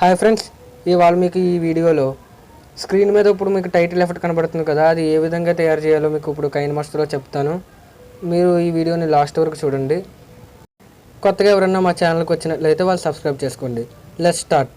Hi friends, ఇవాళ మీకు ఈ వీడియోలో స్క్రీన్ మీద ఇప్పుడు మీకు టైటిల్ ఎఫెక్ట్ కనబడుతుంది కదా, అది ఏ విధంగా తయారు చేయాలో మీకు ఇప్పుడు కైన్మాస్టర్లో చెప్తాను. మీరు ఈ వీడియోని లాస్ట్ వరకు చూడండి. కొత్తగా ఎవరన్నా మా ఛానల్కి వచ్చినట్లయితే వాళ్ళు సబ్స్క్రైబ్ చేసుకోండి. Let's start.